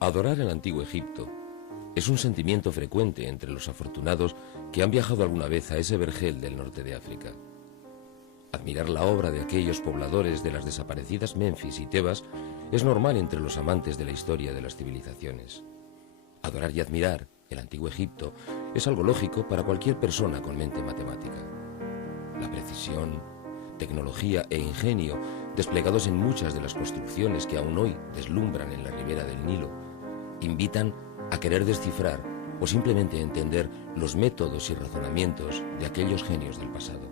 Adorar el antiguo Egipto es un sentimiento frecuente entre los afortunados que han viajado alguna vez a ese vergel del norte de África. Admirar la obra de aquellos pobladores de las desaparecidas Menfis y Tebas es normal entre los amantes de la historia de las civilizaciones. Adorar y admirar el antiguo Egipto es algo lógico para cualquier persona con mente matemática. La precisión, tecnología e ingenio desplegados en muchas de las construcciones que aún hoy deslumbran en la ribera del Nilo invitan a querer descifrar o simplemente entender los métodos y razonamientos de aquellos genios del pasado.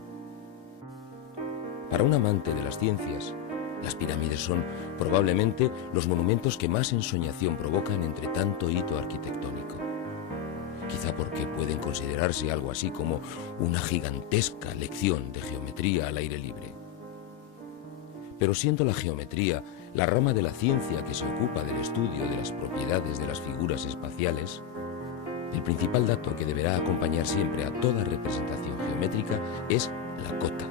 Para un amante de las ciencias, las pirámides son probablemente los monumentos que más ensoñación provocan entre tanto hito arquitectónico. Quizá porque pueden considerarse algo así como una gigantesca lección de geometría al aire libre. Pero siendo la geometría la rama de la ciencia que se ocupa del estudio de las propiedades de las figuras espaciales, el principal dato que deberá acompañar siempre a toda representación geométrica es la cota,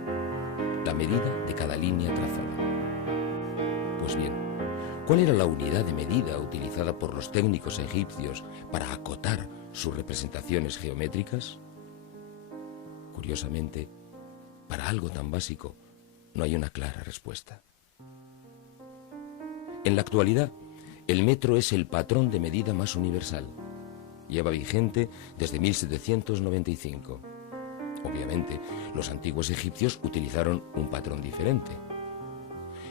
la medida de cada línea trazada. Pues bien, ¿cuál era la unidad de medida utilizada por los técnicos egipcios para acotar sus representaciones geométricas? Curiosamente, para algo tan básico no hay una clara respuesta. En la actualidad, el metro es el patrón de medida más universal. Lleva vigente desde 1795. Obviamente, los antiguos egipcios utilizaron un patrón diferente.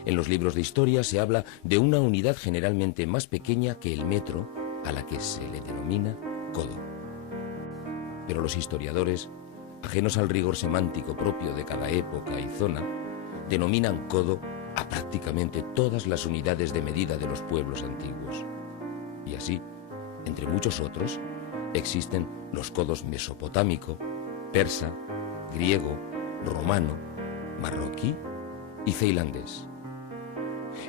En los libros de historia se habla de una unidad generalmente más pequeña que el metro, a la que se le denomina codo. Pero los historiadores, ajenos al rigor semántico propio de cada época y zona, denominan codo a prácticamente todas las unidades de medida de los pueblos antiguos. Y así, entre muchos otros, existen los codos mesopotámico, persa, griego, romano, marroquí y ceilandés.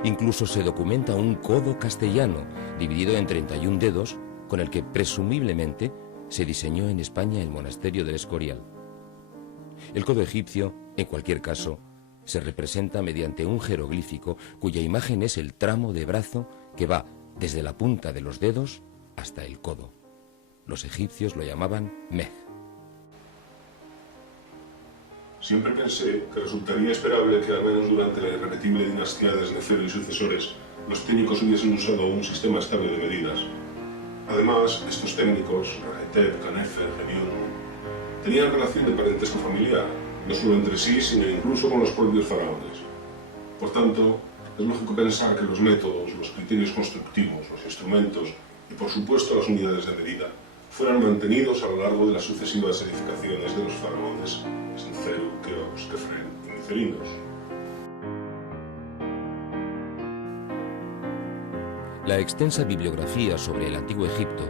Incluso se documenta un codo castellano, dividido en 31 dedos, con el que presumiblemente se diseñó en España el monasterio del Escorial. El codo egipcio, en cualquier caso, se representa mediante un jeroglífico cuya imagen es el tramo de brazo que va desde la punta de los dedos hasta el codo. Los egipcios lo llamaban meh. Siempre pensé que resultaría esperable que al menos durante la irrepetible dinastía de Snefero y sucesores los técnicos hubiesen usado un sistema estable de medidas. Además, estos técnicos, Rahetep, Canefer, Genion, tenían relación de parentesco familiar, no solo entre sí, sino incluso con los propios faraones. Por tanto, es lógico pensar que los métodos, los criterios constructivos, los instrumentos y, por supuesto, las unidades de medida fueran mantenidos a lo largo de las sucesivas edificaciones de los faraones Sneferu, Keops, Kefren y Micerinos. La extensa bibliografía sobre el antiguo Egipto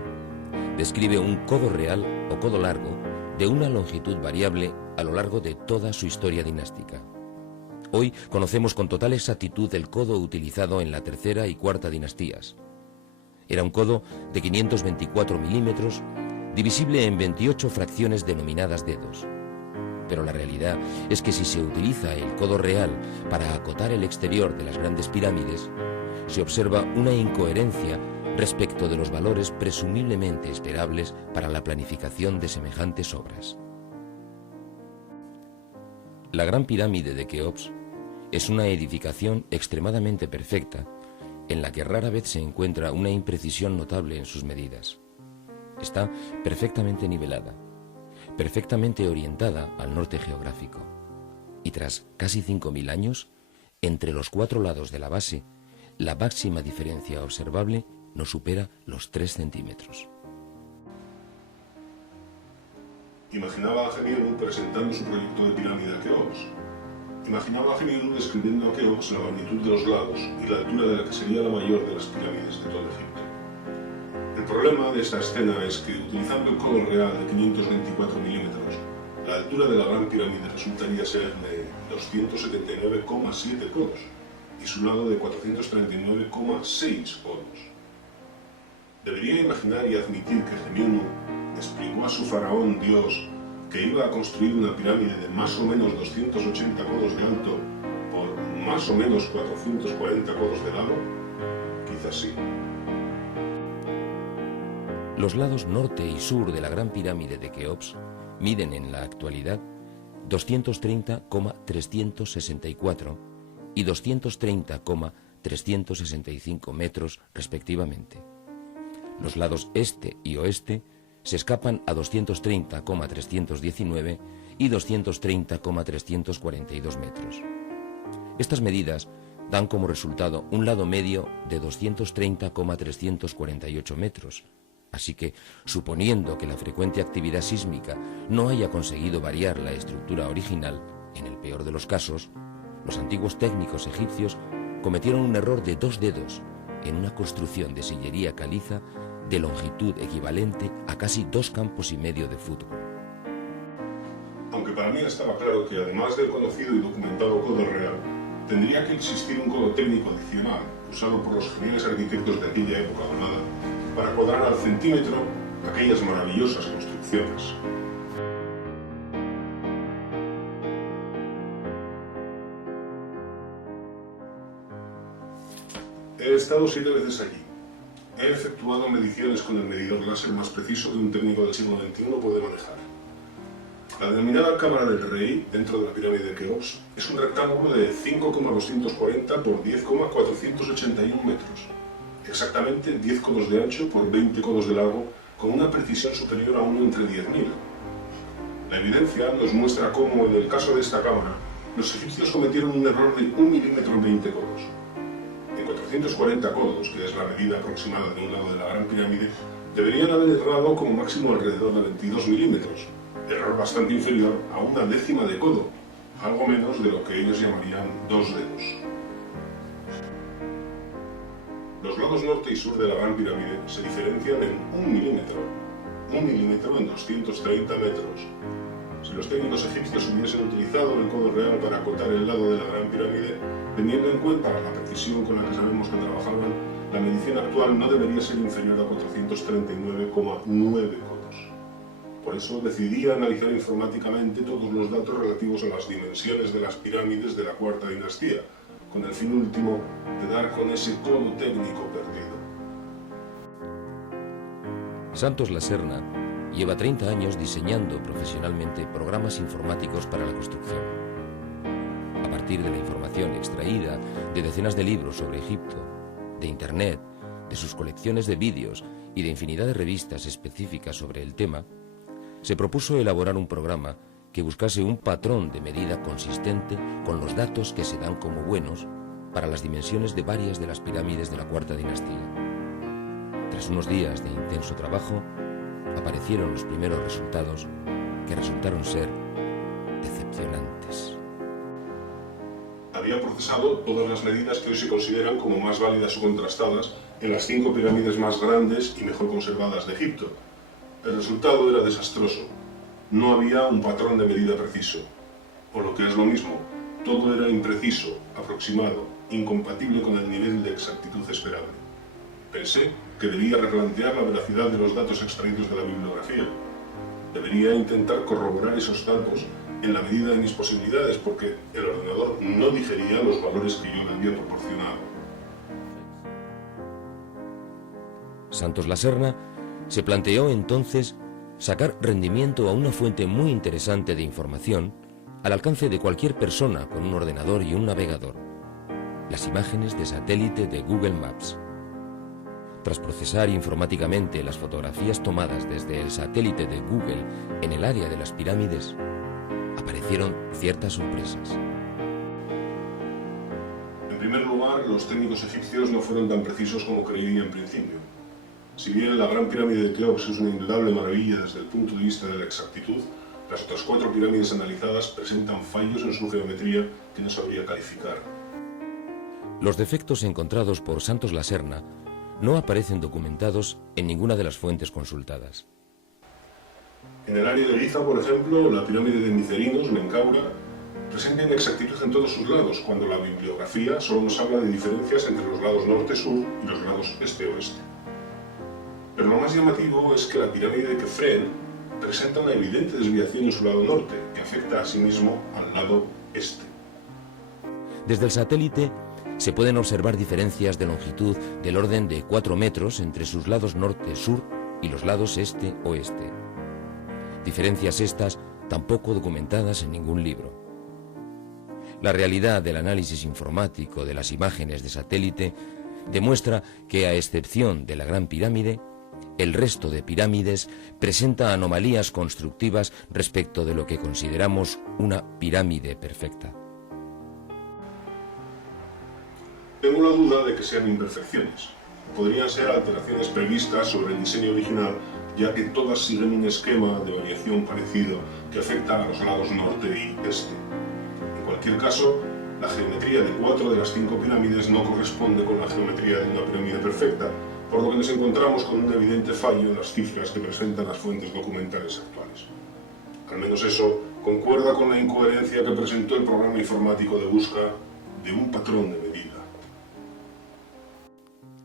describe un codo real o codo largo de una longitud variable a lo largo de toda su historia dinástica. Hoy conocemos con total exactitud el codo utilizado en la tercera y cuarta dinastías. Era un codo de 524 milímetros, divisible en 28 fracciones denominadas dedos. Pero la realidad es que si se utiliza el codo real para acotar el exterior de las grandes pirámides, se observa una incoherencia respecto de los valores presumiblemente esperables para la planificación de semejantes obras. La Gran Pirámide de Keops es una edificación extremadamente perfecta, en la que rara vez se encuentra una imprecisión notable en sus medidas. Está perfectamente nivelada, perfectamente orientada al norte geográfico, y tras casi 5.000 años, entre los 4 lados de la base, la máxima diferencia observable no supera los 3 centímetros. Imaginaba a Genionu presentando su proyecto de pirámide a Keops. Imaginaba a Genionu describiendo a Keops la magnitud de los lados y la altura de la que sería la mayor de las pirámides de todo Egipto. El problema de esta escena es que, utilizando el codo real de 524 milímetros, la altura de la Gran Pirámide resultaría ser de 279,7 codos y su lado de 439,6 codos. Debería imaginar y admitir que Genionu explicó a su faraón Dios que iba a construir una pirámide de más o menos 280 codos de alto por más o menos 440 codos de lado. Quizás sí. Los lados norte y sur de la Gran Pirámide de Keops miden en la actualidad 230,364 y 230,365 metros respectivamente. Los lados este y oeste se escapan a 230,319 y 230,342 metros. Estas medidas dan como resultado un lado medio de 230,348 metros, así que, suponiendo que la frecuente actividad sísmica no haya conseguido variar la estructura original, en el peor de los casos, los antiguos técnicos egipcios cometieron un error de 2 dedos en una construcción de sillería caliza de longitud equivalente a casi 2 campos y medio de fútbol. Aunque para mí estaba claro que además del conocido y documentado codo real, tendría que existir un codo técnico adicional, usado por los geniales arquitectos de aquella época dorada, para cuadrar al centímetro aquellas maravillosas construcciones. He estado 7 veces allí. He efectuado mediciones con el medidor láser más preciso que un técnico del siglo XXI puede manejar. La denominada Cámara del Rey, dentro de la pirámide de Keops, es un rectángulo de 5,240 por 10,481 metros. Exactamente 10 codos de ancho por 20 codos de largo, con una precisión superior a 1 entre 10.000. La evidencia nos muestra cómo, en el caso de esta cámara, los egipcios cometieron un error de 1 milímetro en 20 codos. En 440 codos, que es la medida aproximada de un lado de la Gran Pirámide, deberían haber errado como máximo alrededor de 22 milímetros, error bastante inferior a 1/10 de codo, algo menos de lo que ellos llamarían 2 dedos. Los lados norte y sur de la Gran Pirámide se diferencian en 1 milímetro en 230 metros. Si los técnicos egipcios hubiesen utilizado el codo real para acotar el lado de la Gran Pirámide, teniendo en cuenta la precisión con la que sabemos que trabajaban, la medición actual no debería ser inferior a 439,9 codos. Por eso decidí analizar informáticamente todos los datos relativos a las dimensiones de las pirámides de la Cuarta Dinastía, con el fin último de dar con ese codo técnico perdido. Santos Laserna lleva 30 años diseñando profesionalmente programas informáticos para la construcción. A partir de la información extraída de decenas de libros sobre Egipto, de Internet, de sus colecciones de vídeos y de infinidad de revistas específicas sobre el tema, se propuso elaborar un programa que buscase un patrón de medida consistente con los datos que se dan como buenos para las dimensiones de varias de las pirámides de la Cuarta Dinastía. Tras unos días de intenso trabajo, aparecieron los primeros resultados, que resultaron ser decepcionantes. Había procesado todas las medidas que hoy se consideran como más válidas o contrastadas en las 5 pirámides más grandes y mejor conservadas de Egipto. El resultado era desastroso. No había un patrón de medida preciso. O lo que es lo mismo, todo era impreciso, aproximado, incompatible con el nivel de exactitud esperable. Pensé que debía replantear la veracidad de los datos extraídos de la bibliografía. Debería intentar corroborar esos datos en la medida de mis posibilidades, porque el ordenador no digería los valores que yo le había proporcionado. Santos Laserna se planteó entonces sacar rendimiento a una fuente muy interesante de información al alcance de cualquier persona con un ordenador y un navegador: las imágenes de satélite de Google Maps. Tras procesar informáticamente las fotografías tomadas desde el satélite de Google en el área de las pirámides, aparecieron ciertas sorpresas. En primer lugar, los técnicos egipcios no fueron tan precisos como creía en principio. Si bien la Gran Pirámide de Keops es una indudable maravilla desde el punto de vista de la exactitud, las otras 4 pirámides analizadas presentan fallos en su geometría que no sabría calificar. Los defectos encontrados por Santos Laserna no aparecen documentados en ninguna de las fuentes consultadas. En el área de Giza, por ejemplo, la pirámide de Micerinos, Menkaura, presenta inexactitud en todos sus lados, cuando la bibliografía solo nos habla de diferencias entre los lados norte-sur y los lados este-oeste. Pero lo más llamativo es que la pirámide de Kefren presenta una evidente desviación en su lado norte, que afecta asimismo al lado este. Desde el satélite se pueden observar diferencias de longitud del orden de 4 metros entre sus lados norte-sur y los lados este-oeste. Diferencias estas tampoco documentadas en ningún libro. La realidad del análisis informático de las imágenes de satélite demuestra que, a excepción de la Gran Pirámide, el resto de pirámides presenta anomalías constructivas respecto de lo que consideramos una pirámide perfecta. Tengo la duda de que sean imperfecciones. Podrían ser alteraciones previstas sobre el diseño original, ya que todas siguen un esquema de variación parecido que afecta a los lados norte y este. En cualquier caso, la geometría de 4 de las 5 pirámides no corresponde con la geometría de una pirámide perfecta, por lo que nos encontramos con un evidente fallo en las cifras que presentan las fuentes documentales actuales. Al menos eso concuerda con la incoherencia que presentó el programa informático de búsqueda de un patrón de medida.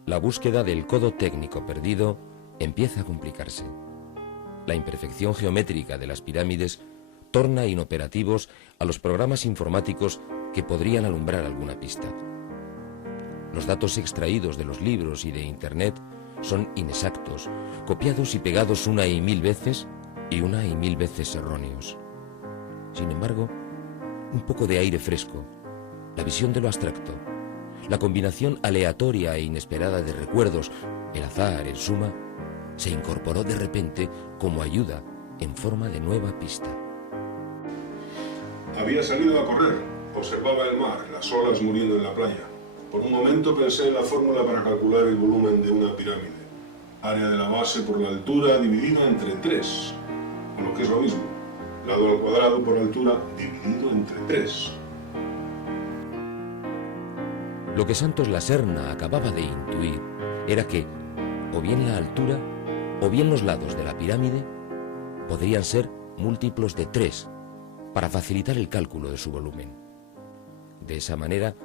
La búsqueda del codo técnico perdido empieza a complicarse. La imperfección geométrica de las pirámides torna inoperativos a los programas informáticos que podrían alumbrar alguna pista. Los datos extraídos de los libros y de Internet son inexactos, copiados y pegados una y mil veces erróneos. Sin embargo, un poco de aire fresco, la visión de lo abstracto, la combinación aleatoria e inesperada de recuerdos, el azar, en suma, se incorporó de repente como ayuda en forma de nueva pista. Había salido a correr, observaba el mar, las olas muriendo en la playa. Por un momento pensé en la fórmula para calcular el volumen de una pirámide. Área de la base por la altura dividida entre 3, o lo que es lo mismo, lado al cuadrado por altura dividido entre 3. Lo que Santos Laserna acababa de intuir era que, o bien la altura, o bien los lados de la pirámide, podrían ser múltiplos de 3, para facilitar el cálculo de su volumen. De esa manera,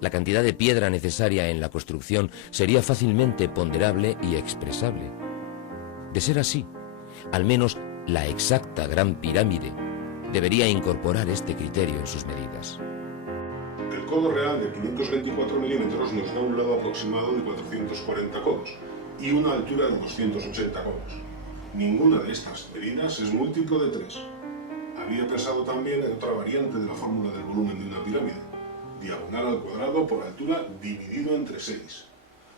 la cantidad de piedra necesaria en la construcción sería fácilmente ponderable y expresable. De ser así, al menos la exacta Gran Pirámide debería incorporar este criterio en sus medidas. El codo real de 524 milímetros nos da un lado aproximado de 440 codos y una altura de 280 codos. Ninguna de estas medidas es múltiplo de 3. Había pensado también en otra variante de la fórmula del volumen de una pirámide: diagonal al cuadrado por altura dividido entre 6.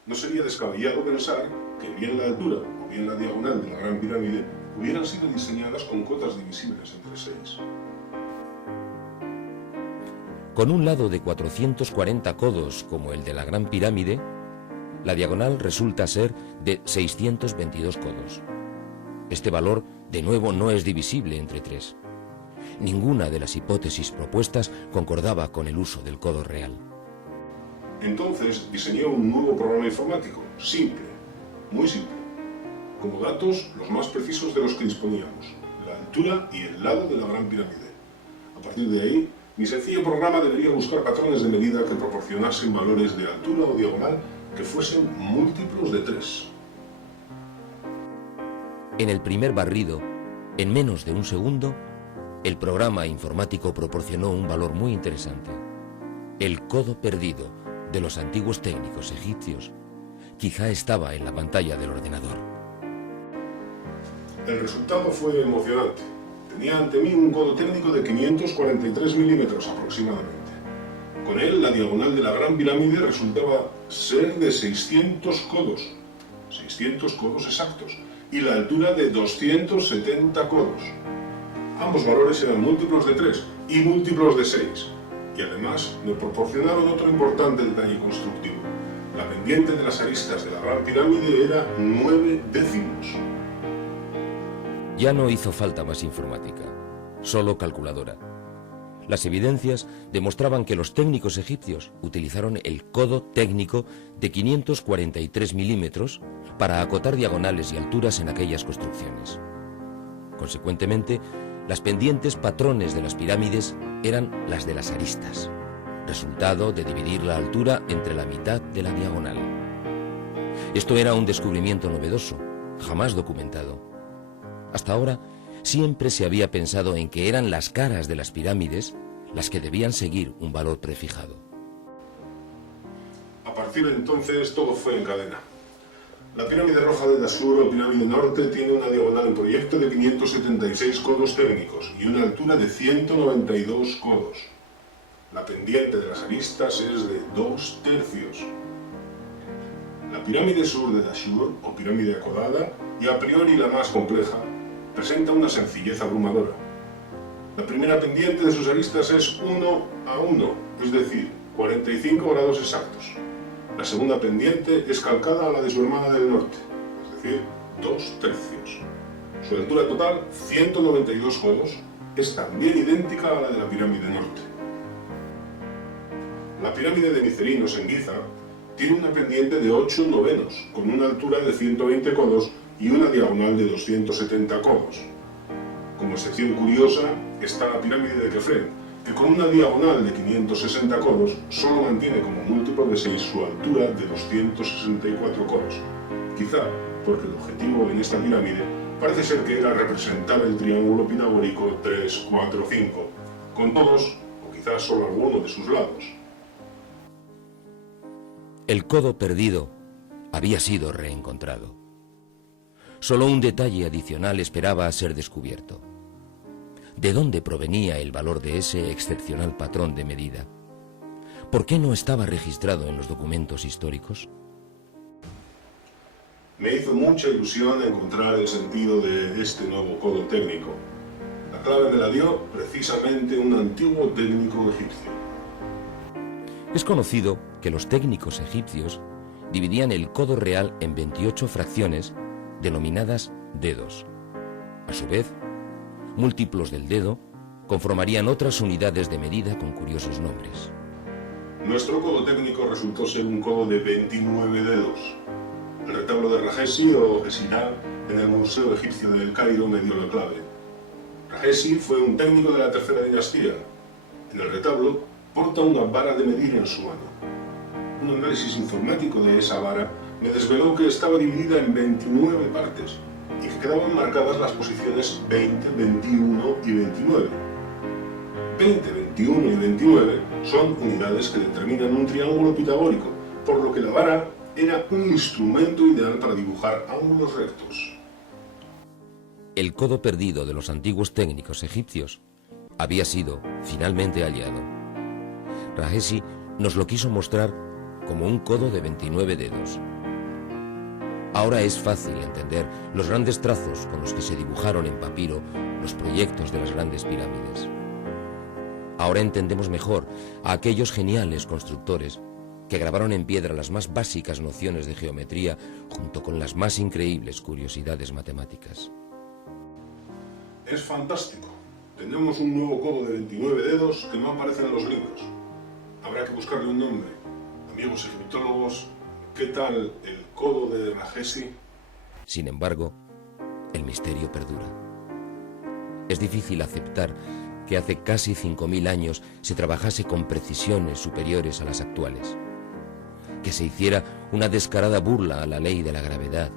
No sería descabellado pensar que bien la altura o bien la diagonal de la Gran Pirámide hubieran sido diseñadas con cotas divisibles entre 6. Con un lado de 440 codos como el de la Gran Pirámide, la diagonal resulta ser de 622 codos. Este valor, de nuevo, no es divisible entre 3. Ninguna de las hipótesis propuestas concordaba con el uso del codo real. Entonces diseñé un nuevo programa informático, simple, muy simple, como datos los más precisos de los que disponíamos, la altura y el lado de la Gran Pirámide. A partir de ahí, mi sencillo programa debería buscar patrones de medida que proporcionasen valores de altura o diagonal que fuesen múltiplos de 3. En el primer barrido, en menos de un segundo, el programa informático proporcionó un valor muy interesante. El codo perdido de los antiguos técnicos egipcios quizá estaba en la pantalla del ordenador. El resultado fue emocionante. Tenía ante mí un codo técnico de 543 milímetros aproximadamente. Con él, la diagonal de la Gran Pirámide resultaba ser de 600 codos exactos, y la altura de 270 codos. Ambos valores eran múltiplos de 3 y múltiplos de 6, y además me proporcionaron otro importante detalle constructivo. La pendiente de las aristas de la Gran Pirámide era 9 décimos. Ya no hizo falta más informática, solo calculadora. Las evidencias demostraban que los técnicos egipcios utilizaron el codo técnico de 543 milímetros para acotar diagonales y alturas en aquellas construcciones. Consecuentemente, las pendientes patrones de las pirámides eran las de las aristas, resultado de dividir la altura entre la mitad de la diagonal. Esto era un descubrimiento novedoso, jamás documentado. Hasta ahora, siempre se había pensado en que eran las caras de las pirámides las que debían seguir un valor prefijado. A partir de entonces todo fue en cadena. La pirámide roja de Dashur o pirámide norte tiene una diagonal en proyecto de 576 codos técnicos y una altura de 192 codos. La pendiente de las aristas es de 2/3. La pirámide sur de Dashur o pirámide acodada, y a priori la más compleja, presenta una sencillez abrumadora. La primera pendiente de sus aristas es 1:1, es decir, 45 grados exactos. La segunda pendiente es calcada a la de su hermana del norte, es decir, 2/3. Su altura total, 192 codos, es también idéntica a la de la pirámide norte. La pirámide de Micerinos en Giza tiene una pendiente de 8/9, con una altura de 120 codos y una diagonal de 270 codos. Como excepción curiosa está la pirámide de Kefren, que con una diagonal de 560 codos solo mantiene como múltiplo de 6 su altura de 264 codos. Quizá porque el objetivo en esta pirámide parece ser que era representar el triángulo pitagórico 3, 4, 5, con todos o quizás solo alguno de sus lados. El codo perdido había sido reencontrado. Solo un detalle adicional esperaba a ser descubierto. ¿De dónde provenía el valor de ese excepcional patrón de medida? ¿Por qué no estaba registrado en los documentos históricos? Me hizo mucha ilusión encontrar el sentido de este nuevo codo técnico. La clave me la dio precisamente un antiguo técnico egipcio. Es conocido que los técnicos egipcios dividían el codo real en 28 fracciones denominadas dedos. A su vez, múltiplos del dedo conformarían otras unidades de medida con curiosos nombres. Nuestro codo técnico resultó ser un codo de 29 dedos. El retablo de Rajesi o Gesirá en el Museo Egipcio del Cairo me dio la clave. Rajesi fue un técnico de la tercera dinastía. En el retablo porta una vara de medir en su mano. Un análisis informático de esa vara me desveló que estaba dividida en 29 partes y que quedaban marcadas las posiciones 20, 21 y 29. 20, 21 y 29 son unidades que determinan un triángulo pitagórico, por lo que la vara era un instrumento ideal para dibujar ángulos rectos. El codo perdido de los antiguos técnicos egipcios había sido finalmente hallado. Rajesi nos lo quiso mostrar como un codo de 29 dedos. Ahora es fácil entender los grandes trazos con los que se dibujaron en papiro los proyectos de las grandes pirámides. Ahora entendemos mejor a aquellos geniales constructores que grabaron en piedra las más básicas nociones de geometría junto con las más increíbles curiosidades matemáticas. Es fantástico. Tenemos un nuevo codo de 29 dedos que no aparece en los libros. Habrá que buscarle un nombre. Amigos egiptólogos, ¿qué tal el codo de Rajesi? Sin embargo, el misterio perdura. Es difícil aceptar que hace casi 5.000 años se trabajase con precisiones superiores a las actuales, que se hiciera una descarada burla a la ley de la gravedad,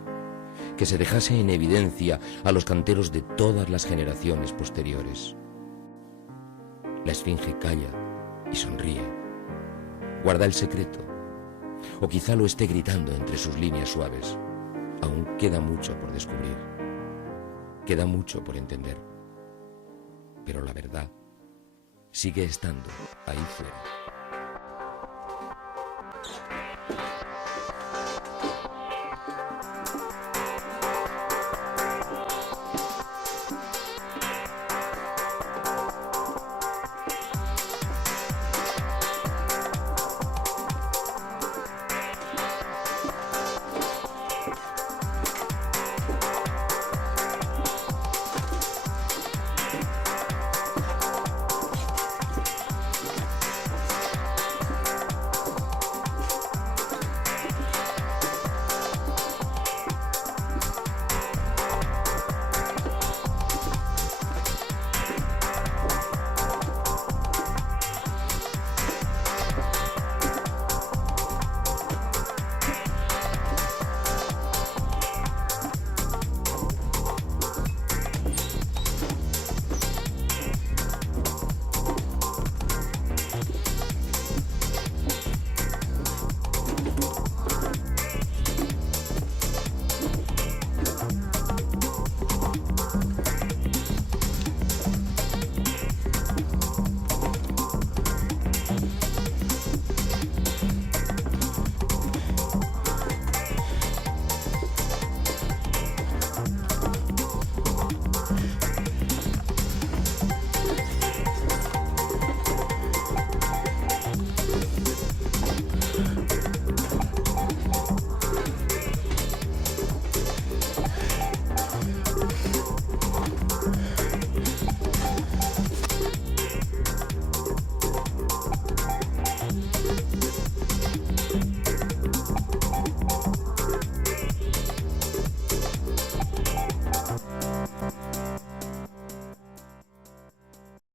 que se dejase en evidencia a los canteros de todas las generaciones posteriores. La esfinge calla y sonríe, guarda el secreto, o quizá lo esté gritando entre sus líneas suaves. Aún queda mucho por descubrir, queda mucho por entender, pero la verdad sigue estando ahí fuera.